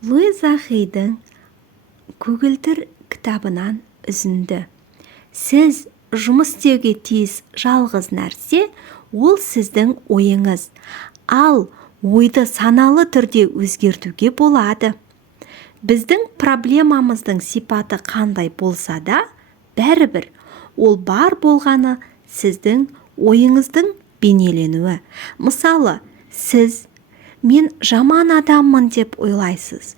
Луиза Хейдің көгілдір кітабынан үзінді. Сіз жұмыс істеуге тиіс жалғыз нәрсе ол сіздің ойыңыз. Ал ойды саналы түрде өзгертуге болады. Біздің проблемамыздың сипаты қандай болса да, бәрібір ол бар болғаны сіздің ойыңыздың бейнеленуі. Мысалы, сіз мен жаман адаммын деп ойлайсыз.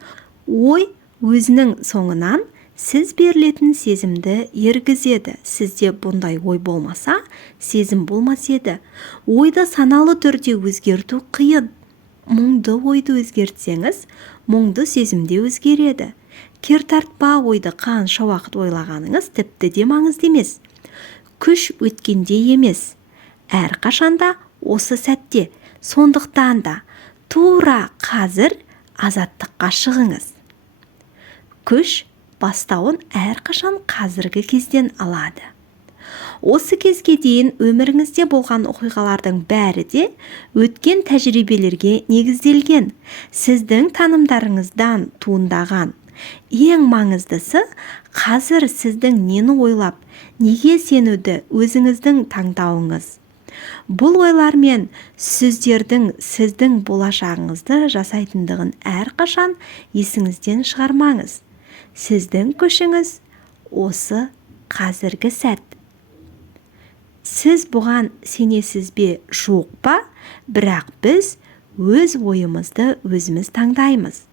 Ой өзінің соңынан сіз берілетін сезімді ергізеді. Сізде бұндай ой болмаса, сезім болмас еді. Ойды саналы түрде өзгерту қиын. Мұңды ойды өзгертсеңіз, мұңды сезімде өзгереді. Кертартпа ойды қанша уақыт ойлағаныңыз тіпті де маңызды емес. Күш өткенде емес. Әрқашанда осы сәтте, сондықтан да тура қазір азаттыққа шығыңыз. Күш бастауын әрқашан қазіргі кезден алады. Осы кезге дейін өміріңізде болған оқиғалардың бәрі де өткен тәжірибелерге негізделген. Сіздің танымдарыңыздан туындаған. Ең маңыздысы, қазір сіздің нені ойлап, неге сенуді өзіңіздің таңдауыңыз. Бұл ойлармен сөздердің сіздің болашағыңызды жасайтындығын әрқашан есіңізден шығармаңыз. Сіздің күшіңіз осы қазіргі сәт. Сіз бұған сенесіз бе, жоқ па? Бірақ біз өз ойымызды өзіміз таңдаймыз.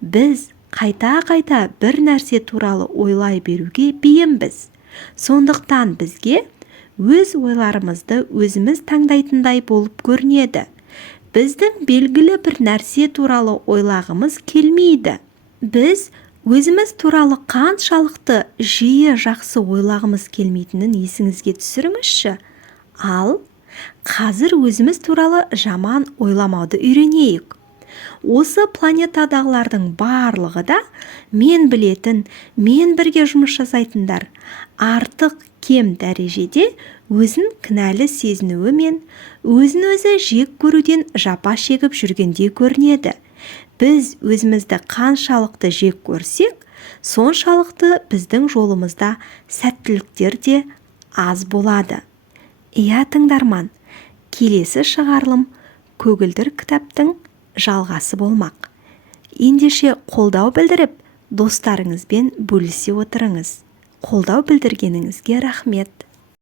Біз қайта-қайта бір нәрсе туралы ойлай беруге бейімбіз. Сондықтан бізге өз ойларымызды өзіміз таңдайтындай болып көрінеді. Біздің белгілі бір нәрсе туралы ойлағымыз келмейді. Біз өзіміз туралы қаншалықты жиі жақсы ойлағымыз келмейтінін есіңізге түсіріңізші. Ал қазір өзіміз туралы жаман ойламауды үйренейік. Осы планетадағылардың барлығы да мен білетін, мен бірге жұмыс жасайтындар артық кем дәрежеде өзін кінәлі сезінуі мен өзін өзі жек көруден жапа шегіп жүргендей көрінеді. Біз өзімізді қаншалықты жек көрсек, соншалықты біздің жолымызда сәттіліктер де аз болады. Иә, тыңдарман, келесі шығарылым көгілдір кітаптың жалғасы болмақ. Ендеше қолдау білдіріп, достарыңызбен бөлісе отырыңыз. Қолдау білдіргеніңізге рахмет.